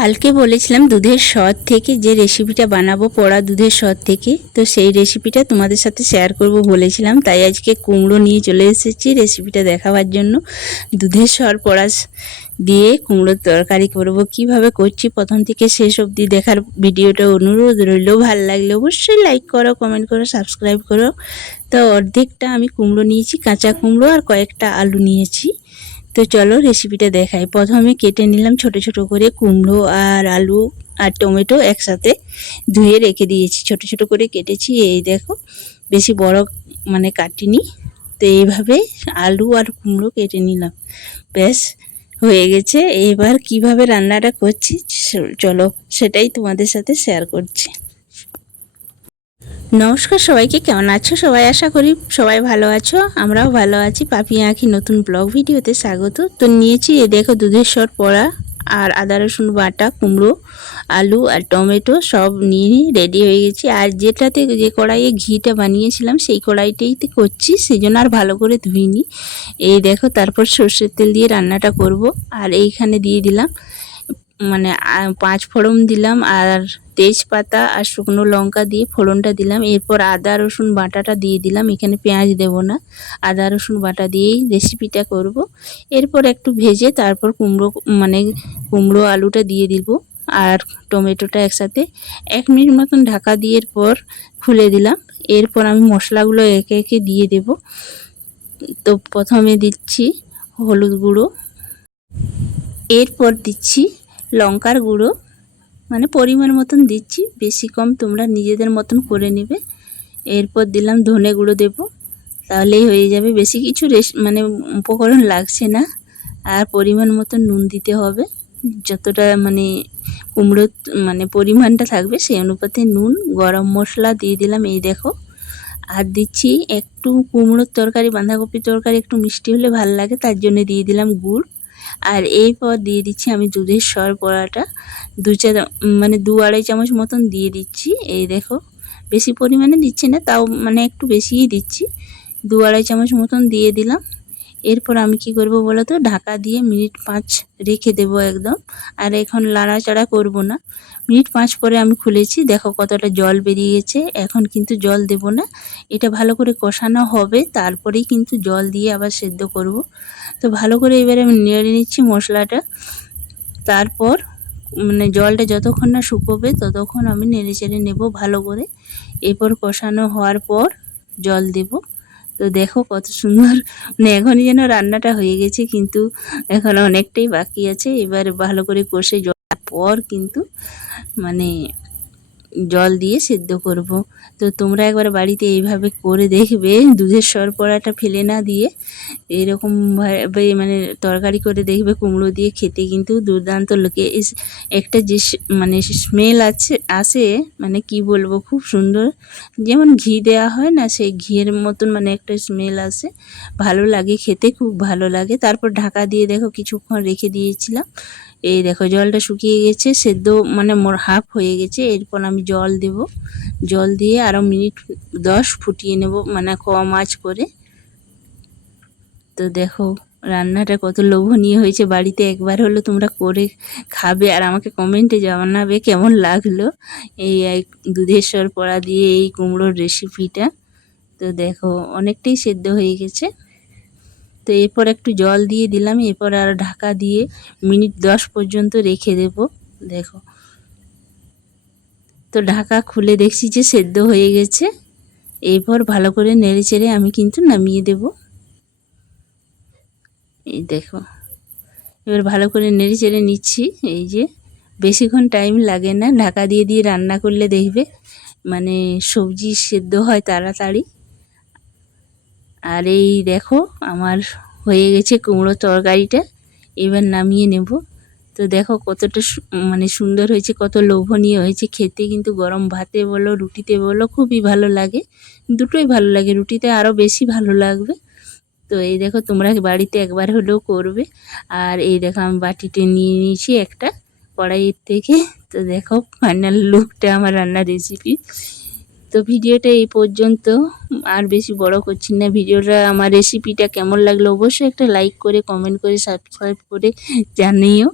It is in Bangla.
কালকে বলেছিলাম দুধের সর থেকে যে রেসিপিটা বানাবো, পড়া দুধের সর থেকে, তো সেই রেসিপিটা তোমাদের সাথে শেয়ার করব বলেছিলাম। তাই আজকে কুমড়ো নিয়ে চলে এসেছি রেসিপিটা দেখাবার জন্য। দুধের সর পড়া দিয়ে কুমড়োর তরকারি করব, কিভাবে করছি প্রথম থেকে শেষ অবধি দেখার ভিডিওটা অনুরোধ রইল। ভালো লাগলে অবশ্যই লাইক করো, কমেন্ট করো, সাবস্ক্রাইব করো। তো অর্ধেকটা আমি কুমড়ো নিয়েছি, কাঁচা কুমড়ো, আর কয়েকটা আলু নিয়েছি। তো চলো রেসিপিটা দেখাই। প্রথমে কেটে নিলাম ছোট ছোট করে কুমড়ো আর আলু আর টমেটো একসাথে ধুয়ে রেখে দিয়েছি, ছোট ছোট করে কেটেছি। এই দেখো, বেশি বড় কাটিনি। তো এইভাবে আলু আর কুমড়ো কেটে নিলাম, ব্যাস হয়ে গেছে। এবার কিভাবে রান্নাটা করছি চলো সেটাই তোমাদের সাথে শেয়ার করছি। নমস্কার সবাইকে, কেমন আছো সবাই? আশা করি সবাই ভালো আছো, আমরাও ভালো আছি। পাপিয়া আঁখি নতুন ব্লগ ভিডিওতে স্বাগত। তো নিয়েছি এ দেখো দুধের সর পড়া আর আদা রসুন বাটা, কুমড়ো, আলু আর টমেটো সব নিয়ে রেডি হয়ে গেছি। আর যেটাতে যে কড়াইয়ে ঘিটা বানিয়েছিলাম সেই কড়াইটাইতে করছি, সেই জন্য আর ভালো করে ধুইনি। এই দেখো, তারপর সর্ষের তেল দিয়ে রান্নাটা করব। আর এইখানে দিয়ে দিলাম 5 ফোড়ন দিলাম, আর তেজপাতা আর শুকনো লঙ্কা দিয়ে ফোড়নটা দিলাম। এরপর আদা রসুন বাটাটা দিয়ে দিলাম, এখানে পেঁয়াজ দেব না, আদা রসুন বাটা দিয়েই রেসিপিটা করব। এরপর একটু ভেজে তারপর কুমড়ো আলুটা দিয়ে দিব আর টমেটোটা একসাথে 1 মিনিট মতন ঢাকা দিয়ে এরপর খুলে দিলাম। এরপর আমি মশলাগুলো একে একে দিয়ে দেব। তো প্রথমে দিচ্ছি হলুদ গুঁড়ো, এরপর দিচ্ছি লঙ্কার গুঁড়ো, পরিমাণ মতন দিচ্ছি, বেশি কম তোমরা নিজেদের মতন করে নেবে। এরপর দিলাম ধনে গুঁড়ো দেব, তাহলেই হয়ে যাবে। বেশি কিছু উপকরণ লাগছে না। আর পরিমাণ মতন নুন দিতে হবে, যতটা কুমড়ো পরিমাণটা থাকবে সেই অনুপাতে নুন। গরম মশলা দিয়ে দিলাম, এই দেখো। আর দিচ্ছি একটু, কুমড়োর তরকারি বাঁধাকপির তরকারি একটু মিষ্টি হলে ভালো লাগে, তার জন্য দিয়ে দিলাম গুড়। আর এরপর দিয়ে দিচ্ছি আমি দুধের সর পড়াটা 2-2.5 চামচ মতন দিয়ে দিচ্ছি। এই দেখো, বেশি পরিমাণে দিচ্ছি না, তাও একটু বেশিই দিচ্ছি, 2-2.5 চামচ মতন দিয়ে দিলাম। এরপর আমি কি করব বলো তো, ঢাকা দিয়ে মিনিট 5 রেখে দেব একদম। আর এখন লাড়াচাড়া করব না। মিনিট 5 পরে আমি খুলেছি, দেখো কতটা জল বেরিয়ে গেছে। এখন কিন্তু জল দেব না, এটা ভালো করে কষানো হবে, তারপরেই কিন্তু জল দিয়ে আবার সেদ্ধ করব। তো ভালো করে এবারে আমি নেড়ে নিচ্ছি মশলাটা। তারপর জলটা যতক্ষণ না শুকোবে ততক্ষণ আমি নেড়ে চেড়ে নেব ভালো করে। এরপর কষানো হওয়ার পর জল দেব। তো দেখো কত সুন্দর, এখনই যেন রান্নাটা হয়ে গেছে, কিন্তু এখন অনেকটাই বাকি আছে। এবার ভালো করে কষে জল পর কিন্তু জল দিয়ে সেদ্ধ করব। তো তোমরা একবার বাড়িতে এইভাবে করে দেখবে, দুধের সর পড়াটা ফেলে না দিয়ে এরকমভাবে তরকারি করে দেখবে কুমড়ো দিয়ে, খেতে কিন্তু দুর্দান্ত লোকে। একটা যে স্মেল আসে, কি বলবো, খুব সুন্দর, যেমন ঘি দেওয়া হয় না, সেই ঘিয়ের মতন একটা স্মেল আসে, ভালো লাগে খেতে, খুব ভালো লাগে। তারপর ঢাকা দিয়ে দেখো কিছুক্ষণ রেখে দিয়েছিলাম। এই দেখো জলটা শুকিয়ে গেছে, সেদ্ধ মোর হাফ হয়ে গেছে। এরপর আমি জল দেব, জল দিয়ে আরও মিনিট 10 ফুটিয়ে নেব, কম আঁচ করে। তো দেখো রান্নাটা কত লোভনীয় হয়েছে, বাড়িতে একবার হলো তোমরা করে খাবে আর আমাকে কমেন্টে জানাবে কেমন লাগলো এই দুধের সর পড়া দিয়ে এই কুমড়োর রেসিপিটা। তো দেখো অনেকটাই সেদ্ধ হয়ে গেছে। তো এরপর একটু জল দিয়ে দিলাম, এরপর আর ঢাকা দিয়ে মিনিট 10 পর্যন্ত রেখে দেব। দেখো, তো ঢাকা খুলে দেখছি যে সেদ্ধ হয়ে গেছে। এরপর ভালো করে নেড়ে চেড়ে আমি কিন্তু নামিয়ে দেব। এই দেখো, এবার ভালো করে নেড়ে চেড়ে নিচ্ছি। এই যে, বেশিক্ষণ টাইম লাগে না, ঢাকা দিয়ে দিয়ে রান্না করলে দেখবে সবজি সেদ্ধ হয় তাড়াতাড়ি। আর এই দেখো আমার হয়ে গেছে কুমড়ো তরকারিটা, এবার নামিয়ে নেব। তো দেখো কতটা সুন্দর হয়েছে, কত লোভনীয় হয়েছে খেতে, কিন্তু গরম ভাতে বলো রুটিতে বলো খুবই ভালো লাগে, দুটোই ভালো লাগে, রুটিতে আরও বেশি ভালো লাগবে। তো এই দেখো তোমরা বাড়িতে একবার হলেও করবে। আর এই দেখো আমি বাটিতে নিয়ে নিয়েছি একটা কড়াইয়ের থেকে। তো দেখো ফাইনাল লুকটা আমার রান্নার রেসিপি। তো ভিডিওটা এই পর্যন্ত, আর বেশি বড় করছি না। ভিডিওটা আমার রেসিপিটা কেমন লাগলো অবশ্যই একটা লাইক করে, কমেন্ট করে, সাবস্ক্রাইব করে জানিও।